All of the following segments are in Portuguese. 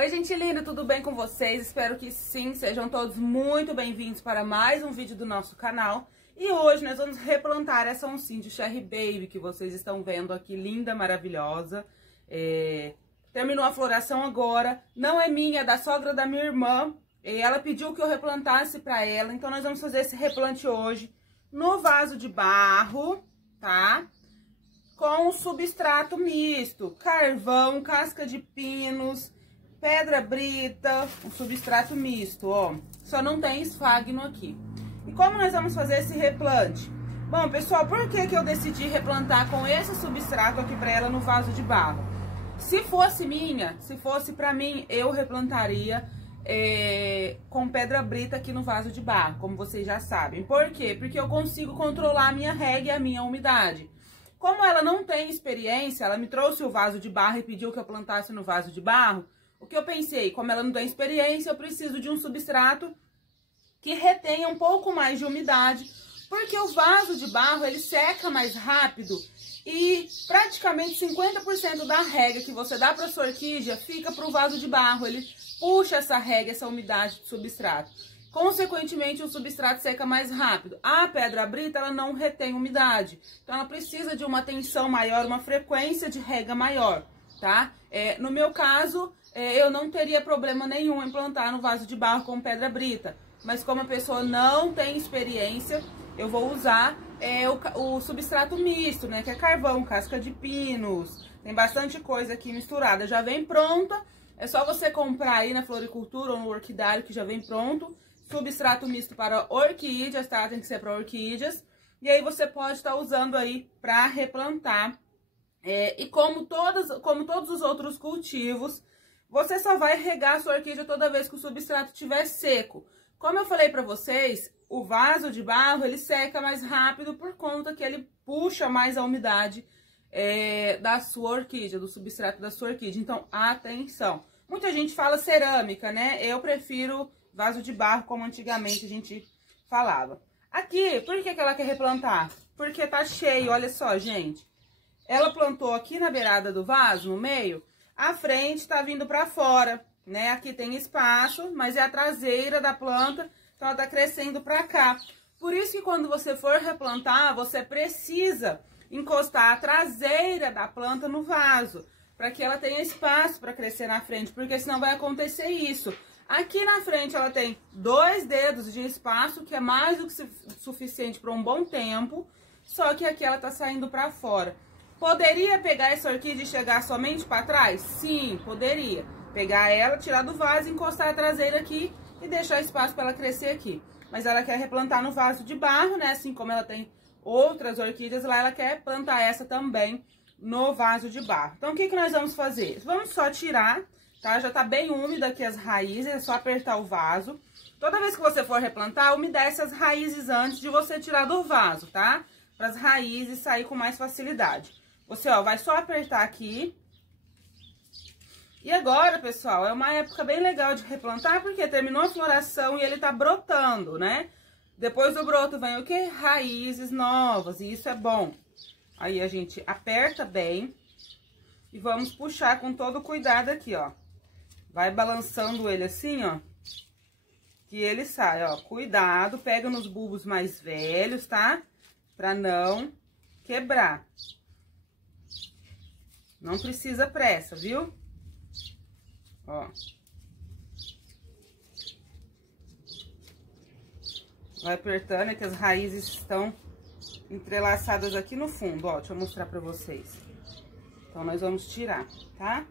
Oi, gente linda, tudo bem com vocês? Espero que sim, sejam todos muito bem-vindos para mais um vídeo do nosso canal. E hoje nós vamos replantar essa oncinha de Cherry Baby que vocês estão vendo aqui, linda, maravilhosa. Terminou a floração agora, não é minha, é da sogra da minha irmã. Ela pediu que eu replantasse para ela, então nós vamos fazer esse replante hoje no vaso de barro, tá? Com substrato misto, carvão, casca de pinos, pedra brita, um substrato misto, ó. Só não tem esfagno aqui. E como nós vamos fazer esse replante? Bom, pessoal, por que eu decidi replantar com esse substrato aqui pra ela no vaso de barro? Se fosse minha, se fosse pra mim, eu replantaria com pedra brita aqui no vaso de barro, como vocês já sabem. Por quê? Porque eu consigo controlar a minha rega e a minha umidade. Como ela não tem experiência, ela me trouxe o vaso de barro e pediu que eu plantasse no vaso de barro. O que eu pensei, como ela não tem experiência, eu preciso de um substrato que retenha um pouco mais de umidade, porque o vaso de barro, ele seca mais rápido e praticamente 50% da rega que você dá para sua orquídea fica para o vaso de barro, ele puxa essa rega, essa umidade do substrato. Consequentemente, o substrato seca mais rápido. A pedra brita, ela não retém umidade, então ela precisa de uma tensão maior, uma frequência de rega maior, tá? No meu caso, eu não teria problema nenhum em plantar no vaso de barro com pedra brita, mas como a pessoa não tem experiência, eu vou usar o substrato misto, né, que é carvão, casca de pinos, tem bastante coisa aqui misturada, já vem pronta, é só você comprar aí na floricultura ou no orquidário que já vem pronto, substrato misto para orquídeas, tá, tem que ser para orquídeas, e aí você pode estar usando aí para replantar, e como todos os outros cultivos, você só vai regar a sua orquídea toda vez que o substrato estiver seco. Como eu falei pra vocês, o vaso de barro, ele seca mais rápido por conta que ele puxa mais a umidade da sua orquídea, do substrato da sua orquídea. Então, atenção. Muita gente fala cerâmica, né? Eu prefiro vaso de barro, como antigamente a gente falava. Aqui, por que ela quer replantar? Porque tá cheio, olha só, gente. Ela plantou aqui na beirada do vaso, no meio, a frente tá vindo pra fora, né? Aqui tem espaço, mas é a traseira da planta, então ela tá crescendo pra cá. Por isso que quando você for replantar, você precisa encostar a traseira da planta no vaso, para que ela tenha espaço para crescer na frente, porque senão vai acontecer isso. Aqui na frente ela tem 2 dedos de espaço, que é mais do que suficiente para um bom tempo, só que aqui ela tá saindo pra fora. Poderia pegar essa orquídea e chegar somente para trás? Sim, poderia. Pegar ela, tirar do vaso, encostar a traseira aqui e deixar espaço para ela crescer aqui. Mas ela quer replantar no vaso de barro, né? Assim como ela tem outras orquídeas lá, ela quer plantar essa também no vaso de barro. Então, o que nós vamos fazer? Vamos só tirar, tá? Já tá bem úmida aqui as raízes, é só apertar o vaso. Toda vez que você for replantar, umedece as raízes antes de você tirar do vaso, tá? Para as raízes sair com mais facilidade. Você, ó, vai só apertar aqui. E agora, pessoal, é uma época bem legal de replantar, porque terminou a floração e ele tá brotando, né? Depois do broto vem o quê? Raízes novas, e isso é bom. Aí a gente aperta bem e vamos puxar com todo cuidado aqui, ó. Vai balançando ele assim, ó, que ele sai, ó. Cuidado, pega nos bulbos mais velhos, tá? Pra não quebrar. Não precisa pressa, viu? Ó. Vai apertando, é que as raízes estão entrelaçadas aqui no fundo, ó. Deixa eu mostrar pra vocês. Então, nós vamos tirar, tá?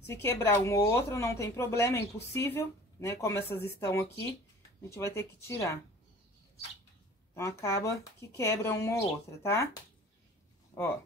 Se quebrar uma ou outra, não tem problema, é impossível, né? Como essas estão aqui, a gente vai ter que tirar. Então, acaba que quebra uma ou outra, tá? Ó.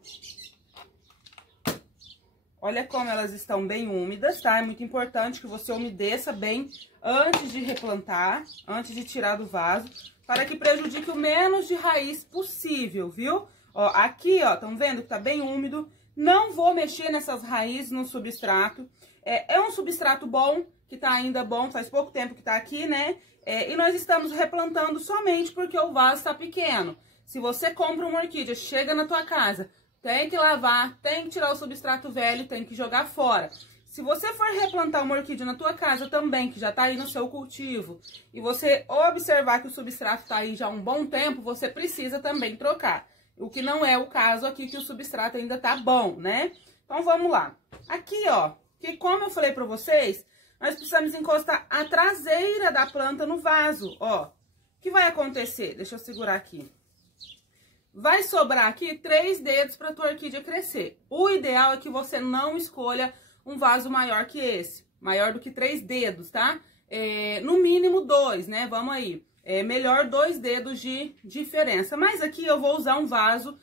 Olha como elas estão bem úmidas, tá? É muito importante que você umedeça bem antes de replantar, antes de tirar do vaso, para que prejudique o menos de raiz possível, viu? Ó, aqui, ó, estão vendo que tá bem úmido. Não vou mexer nessas raízes no substrato. É um substrato bom, que tá ainda bom, faz pouco tempo que tá aqui, né? E nós estamos replantando somente porque o vaso tá pequeno. Se você compra uma orquídea, chega na tua casa, tem que lavar, tem que tirar o substrato velho, tem que jogar fora. Se você for replantar uma orquídea na tua casa também, que já tá aí no seu cultivo, e você observar que o substrato tá aí já há um bom tempo, você precisa também trocar. O que não é o caso aqui, que o substrato ainda tá bom, né? Então, vamos lá. Aqui, ó, que como eu falei pra vocês, nós precisamos encostar a traseira da planta no vaso, ó. O que vai acontecer? Deixa eu segurar aqui. Vai sobrar aqui 3 dedos pra tua orquídea crescer. O ideal é que você não escolha um vaso maior que esse, maior do que 3 dedos, tá? No mínimo 2, né? Vamos aí. Melhor 2 dedos de diferença. Mas aqui eu vou usar um vaso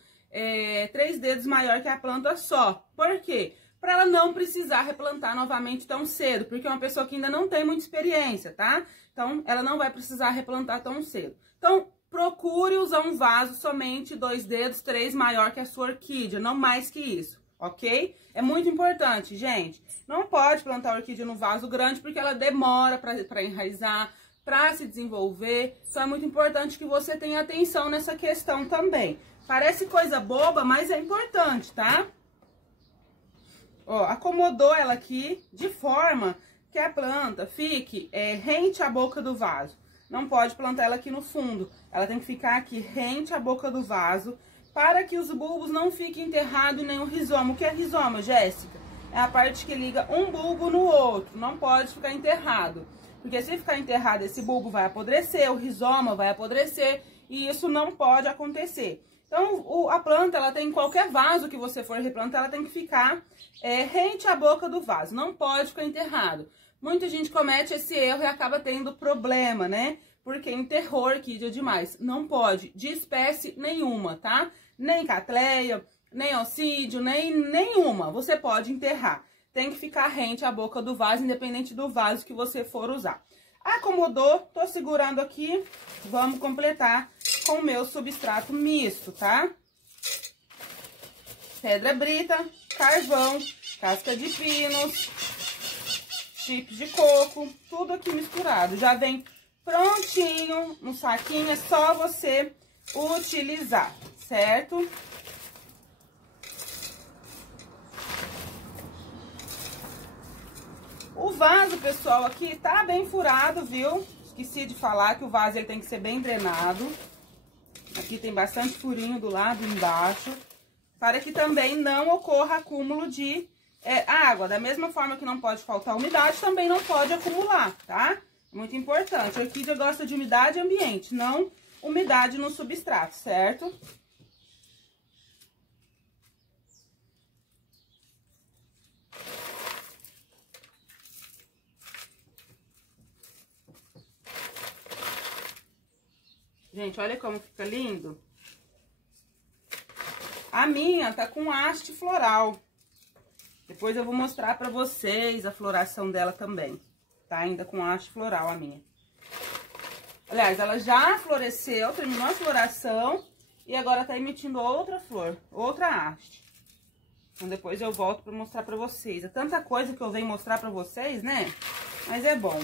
3 dedos maior que a planta só. Por quê? Para ela não precisar replantar novamente tão cedo, porque é uma pessoa que ainda não tem muita experiência, tá? Então, ela não vai precisar replantar tão cedo. Então, procure usar um vaso somente 2 dedos, 3 maior que a sua orquídea, não mais que isso. Ok? É muito importante, gente. Não pode plantar orquídea no vaso grande, porque ela demora para enraizar, para se desenvolver. Então, é muito importante que você tenha atenção nessa questão também. Parece coisa boba, mas é importante, tá? Ó, acomodou ela aqui de forma que a planta fique rente à boca do vaso. Não pode plantar ela aqui no fundo. Ela tem que ficar aqui rente à boca do vaso, para que os bulbos não fiquem enterrados em nenhum rizoma. O que é rizoma, Jéssica? É a parte que liga um bulbo no outro. Não pode ficar enterrado. Porque se ficar enterrado, esse bulbo vai apodrecer, o rizoma vai apodrecer, e isso não pode acontecer. Então, a planta, ela tem, em qualquer vaso que você for replantar, ela tem que ficar rente à boca do vaso. Não pode ficar enterrado. Muita gente comete esse erro e acaba tendo problema, né? Porque enterrou a orquídea demais. Não pode, de espécie nenhuma, tá? Nem catleia, nem ossídio, nenhuma. Você pode enterrar. Tem que ficar rente à boca do vaso, independente do vaso que você for usar. Acomodou, tô segurando aqui. Vamos completar com o meu substrato misto, tá? Pedra brita, carvão, casca de pinos, chips de coco, tudo aqui misturado. Já vem prontinho no saquinho, é só você utilizar, certo? O vaso, pessoal, aqui tá bem furado, viu? Esqueci de falar que o vaso ele tem que ser bem drenado. Aqui tem bastante furinho do lado embaixo, para que também não ocorra acúmulo de água. Da mesma forma que não pode faltar umidade, também não pode acumular, tá? Muito importante. A orquídea gosta de umidade ambiente, não umidade no substrato, certo? Gente, olha como fica lindo. A minha tá com haste floral. Depois eu vou mostrar pra vocês a floração dela também. Tá ainda com haste floral a minha. Aliás, ela já floresceu, terminou a floração e agora tá emitindo outra flor, outra haste. Então depois eu volto pra mostrar pra vocês. É tanta coisa que eu venho mostrar pra vocês, né? Mas é bom.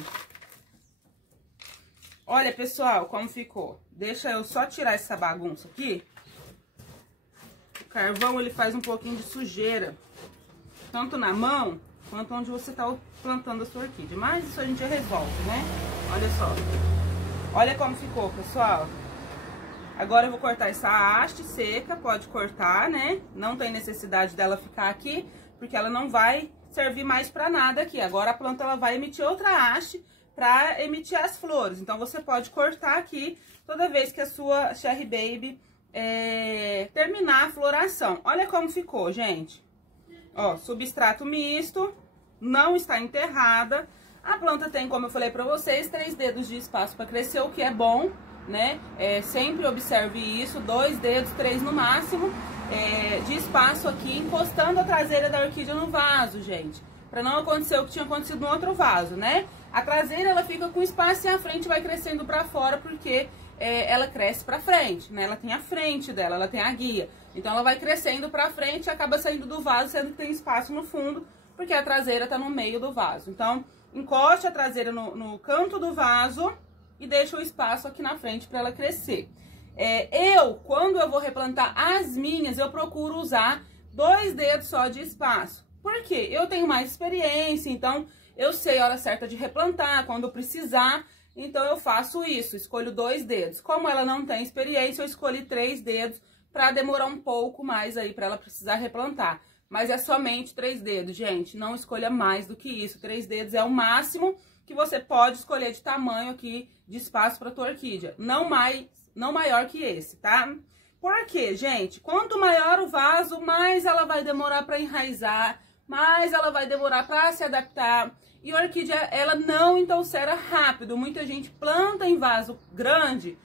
Olha, pessoal, como ficou. Deixa eu só tirar essa bagunça aqui. O carvão, ele faz um pouquinho de sujeira. Tanto na mão, quanto onde você tá plantando a sua orquídea. Mas isso a gente já resolve, né? Olha só. Olha como ficou, pessoal. Agora eu vou cortar essa haste seca. Pode cortar, né? Não tem necessidade dela ficar aqui, porque ela não vai servir mais pra nada aqui. Agora a planta, ela vai emitir outra haste para emitir as flores. Então, você pode cortar aqui toda vez que a sua Cherry Baby terminar a floração. Olha como ficou, gente. Ó, substrato misto, não está enterrada. A planta tem, como eu falei para vocês, 3 dedos de espaço para crescer, o que é bom, né? Sempre observe isso, 2 dedos, 3 no máximo, de espaço aqui, encostando a traseira da orquídea no vaso, gente. Para não acontecer o que tinha acontecido no outro vaso, né? A traseira, ela fica com espaço e a frente vai crescendo pra fora, porque ela cresce pra frente, né? Ela tem a frente dela, ela tem a guia. Então, ela vai crescendo pra frente e acaba saindo do vaso, sendo que tem espaço no fundo, porque a traseira tá no meio do vaso. Então, encoste a traseira no canto do vaso e deixa o espaço aqui na frente pra ela crescer. Quando eu vou replantar as minhas, eu procuro usar 2 dedos só de espaço. Por quê? Eu tenho mais experiência, então eu sei a hora certa de replantar, quando precisar, então eu faço isso, escolho 2 dedos. Como ela não tem experiência, eu escolhi 3 dedos para demorar um pouco mais aí, para ela precisar replantar. Mas é somente 3 dedos, gente, não escolha mais do que isso. 3 dedos é o máximo que você pode escolher de tamanho aqui, de espaço para tua orquídea. Não maior que esse, tá? Por quê, gente? Quanto maior o vaso, mais ela vai demorar para enraizar, mais ela vai demorar para se adaptar. E a orquídea, ela não entolcera rápido. Muita gente planta em vaso grande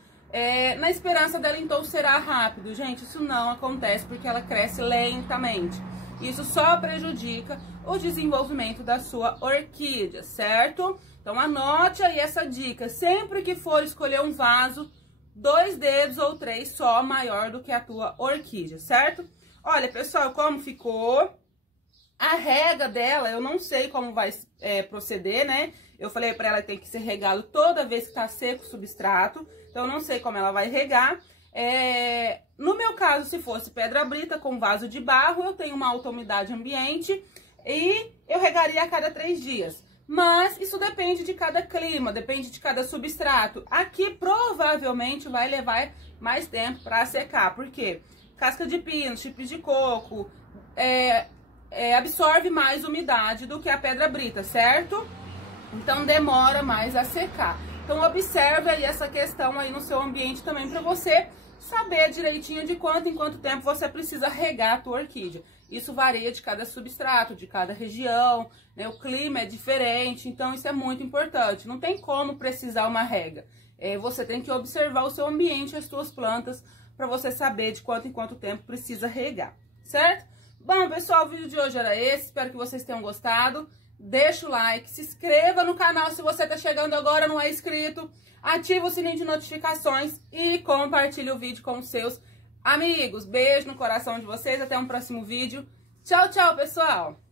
na esperança dela entolcerar rápido. Gente, isso não acontece porque ela cresce lentamente. Isso só prejudica o desenvolvimento da sua orquídea, certo? Então anote aí essa dica. Sempre que for escolher um vaso, 2 dedos ou 3 só maior do que a tua orquídea, certo? Olha, pessoal, como ficou? A rega dela, eu não sei como vai proceder, né? Eu falei pra ela que tem que ser regado toda vez que tá seco o substrato. Então, eu não sei como ela vai regar. No meu caso, se fosse pedra brita com vaso de barro, eu tenho uma alta umidade ambiente e eu regaria a cada 3 dias. Mas isso depende de cada clima, depende de cada substrato. Aqui provavelmente vai levar mais tempo para secar, porque casca de pino, chipes de coco, absorve mais umidade do que a pedra brita, certo? Então demora mais a secar. Então observe aí essa questão aí no seu ambiente também para você saber direitinho de quanto em quanto tempo você precisa regar a tua orquídea. Isso varia de cada substrato, de cada região, né? O clima é diferente, então isso é muito importante. Não tem como precisar uma rega. Você tem que observar o seu ambiente, as suas plantas, para você saber de quanto em quanto tempo precisa regar, certo? Bom, pessoal, o vídeo de hoje era esse. Espero que vocês tenham gostado. Deixa o like, se inscreva no canal se você tá chegando agora, não é inscrito. Ativa o sininho de notificações e compartilhe o vídeo com os seus amigos. Beijo no coração de vocês, até um próximo vídeo. Tchau, tchau, pessoal!